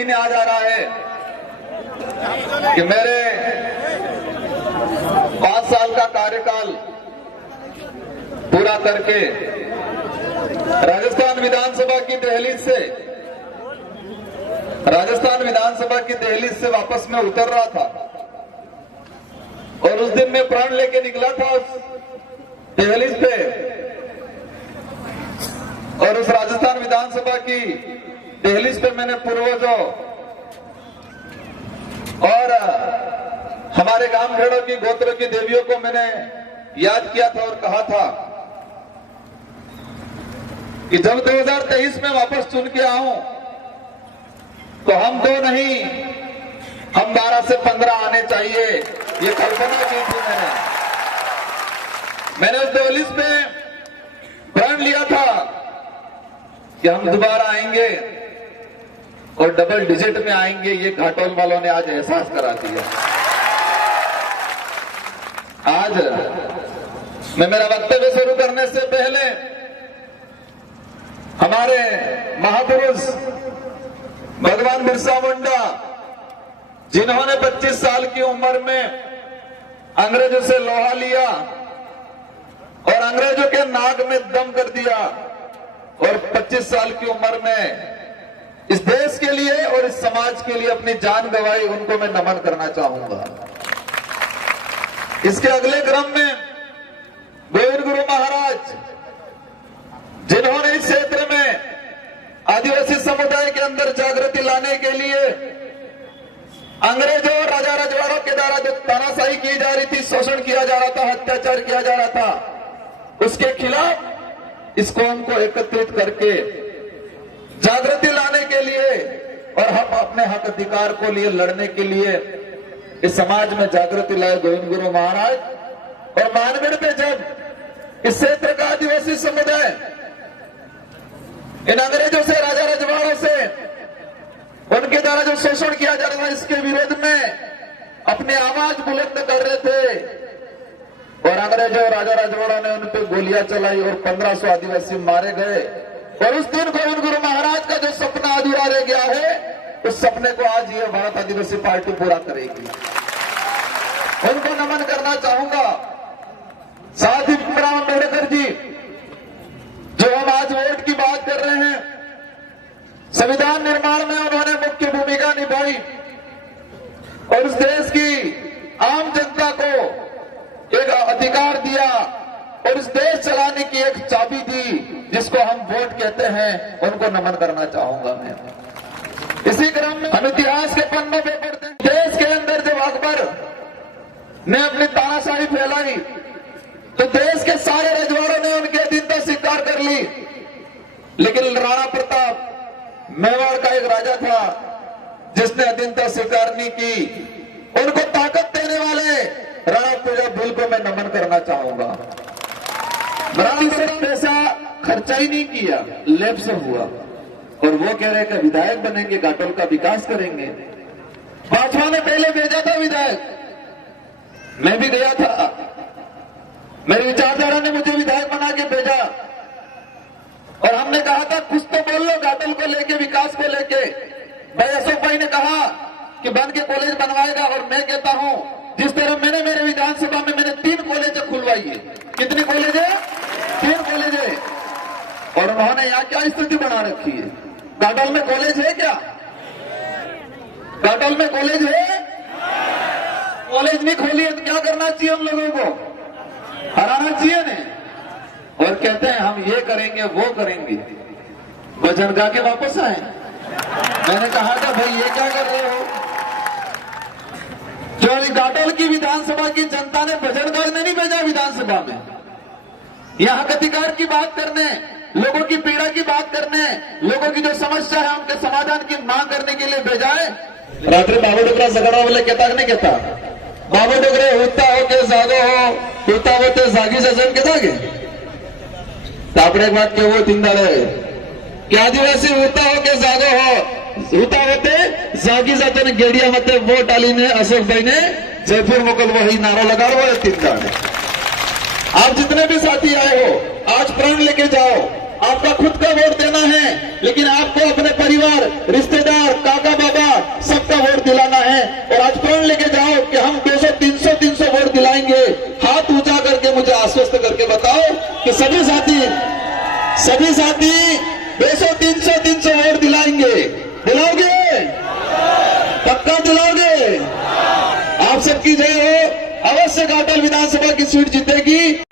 दिन याद आ रहा है कि मेरे 5 साल का कार्यकाल पूरा करके राजस्थान विधानसभा की दहलीज से वापस मैं उतर रहा था और उस दिन मैं प्राण लेके निकला था उस दहलीज पे, और उस राजस्थान विधानसभा की दहलीज पे मैंने पूर्वजों और हमारे गांव खेड़ों की गोत्रों की देवियों को मैंने याद किया था और कहा था कि जब 2023 में वापस चुन के आऊं तो हम 2 नहीं, हम 12 से 15 आने चाहिए, ये कल्पना की थी मैंने उस दहलीज पे प्रण लिया था कि हम दोबारा आएंगे और डबल डिजिट में आएंगे। ये घाटोल वालों ने आज एहसास करा दिया। आज मैं मेरा वक्तव्य शुरू करने से पहले हमारे महापुरुष भगवान बिरसा मुंडा, जिन्होंने 25 साल की उम्र में अंग्रेजों से लोहा लिया और अंग्रेजों के नाक में दम कर दिया, और 25 साल की उम्र में इस देश के लिए और इस समाज के लिए अपनी जान गंवाई, उनको मैं नमन करना चाहूंगा। इसके अगले क्रम में गोविंद गुरु महाराज, जिन्होंने इस क्षेत्र में आदिवासी समुदाय के अंदर जागृति लाने के लिए अंग्रेजों और राजा रजवाड़ों के द्वारा जो तानाशाही की जा रही थी, शोषण किया जा रहा था, अत्याचार किया जा रहा था, उसके खिलाफ इस कौम को एकत्रित करके जागृति लाने के लिए और हम अपने हक अधिकार को लिए लड़ने के लिए इस समाज में जागृति लाए गोविंद गुरु महाराज। और मानगढ़ पे जब इस क्षेत्र का आदिवासी समुदाय इन अंग्रेजों से, राजा रजवाड़ों से, उनके द्वारा जो शोषण किया जा रहा था, इसके विरोध में अपनी आवाज बुलंद कर रहे थे, और अंग्रेजों और राजा रजवाड़ों ने उन पर गोलियां चलाई और 1500 आदिवासी मारे गए। और उस दिन गोविंद गुरु महाराज का जो सपना अधूरा रह गया है, उस सपने को आज ये भारत आदिवासी पार्टी पूरा करेगी। उनको नमन करना चाहूंगा। साथ ही भीमराव अम्बेडकर जी, जो हम आज वोट की बात कर रहे हैं, संविधान निर्माण में उन्होंने मुख्य भूमिका निभाई और उस देश की आम जनता को एक अधिकार दिया और इस देश चलाने की एक चाबी दी, जिसको हम वोट कहते हैं। उनको नमन करना चाहूंगा मैं। इसी क्रम में हम इतिहास के पन्नों पे पढ़ते हैं, देश के अंदर जब अकबर ने अपनी तानाशाही फैलाई तो देश के सारे रजवाड़ों ने उनकी अधीनता स्वीकार कर ली, लेकिन राणा प्रताप मेवाड़ का एक राजा था जिसने अधीनता स्वीकार नहीं की। उनको ताकत देने वाले राणा प्रताप भील को मैं नमन करना चाहूंगा। राणा से पैसा खर्चा ही नहीं किया, लेब से हुआ, और वो कह रहे कि विधायक बनेंगे, घाटोल का विकास करेंगे। भाजपा ने पहले भेजा था विधायक, मैं भी गया था, मेरी विचारधारा ने मुझे विधायक बना के भेजा और हमने कहा था कुछ तो बोल लो घाटोल को लेके, विकास को लेके। भाई अशोक भाई ने कहा कि बन के कॉलेज बनवाएगा, और मैं कहता हूं जिस तरह मैंने मेरे विधानसभा में मैंने 3 कॉलेज खुलवाई है। कितनी कॉलेज है? 3 कॉलेज है। और उन्होंने यहाँ क्या स्थिति बना रखी है? घाटोल में कॉलेज है क्या? घाटोल में कॉलेज है? कॉलेज नहीं खोली है तो क्या करना चाहिए? हम लोगों को हराना चाहिए ने। और कहते हैं हम ये करेंगे वो करेंगे, भजन गा के वापस आए। मैंने कहा था भाई ये क्या कर रहे हो? जो घाटोल की विधानसभा की जनता ने भजन गाने नहीं भेजा विधानसभा में, यहाँ के अधिकार की बात करने, लोगों की पीड़ा की बात करने, लोगों की जो समस्या है उनके समाधान की मांग करने के लिए भेजा है। रात्रि बाबू डोगरा झगड़ा बोले कहता नहीं कहता, बाबू डोगरे होता हो के जागो हो, होता होते जागी सजन कहता के तो આપણે એક વાત કેવો તિંદાળે કે આદિવાસી હોતા હો કે જાગો હો, હોતા હોતે જાગી જાતે ને ગેડિયા મતે વોટ આલીને અશોકભાઈ ને जयपुर मोकल वही नारा लगा रहा है। 3 आप जितने भी साथी आए हो, आज प्रण लेके जाओ आपका खुद का वोट देना है, लेकिन आपको अपने परिवार, रिश्तेदार, काका बाबा सबका वोट दिलाना है। और आज प्रण लेके जाओ कि हम 200, 300 वोट दिलाएंगे। हाथ ऊंचा करके मुझे आश्वस्त करके बताओ कि सभी साथी 200, 300 वोट दिलाएंगे। दिलाओगे? पक्का दिलाओगे? आप सबकी जय हो। अवश्य घाटल विधानसभा की सीट जीतेगी।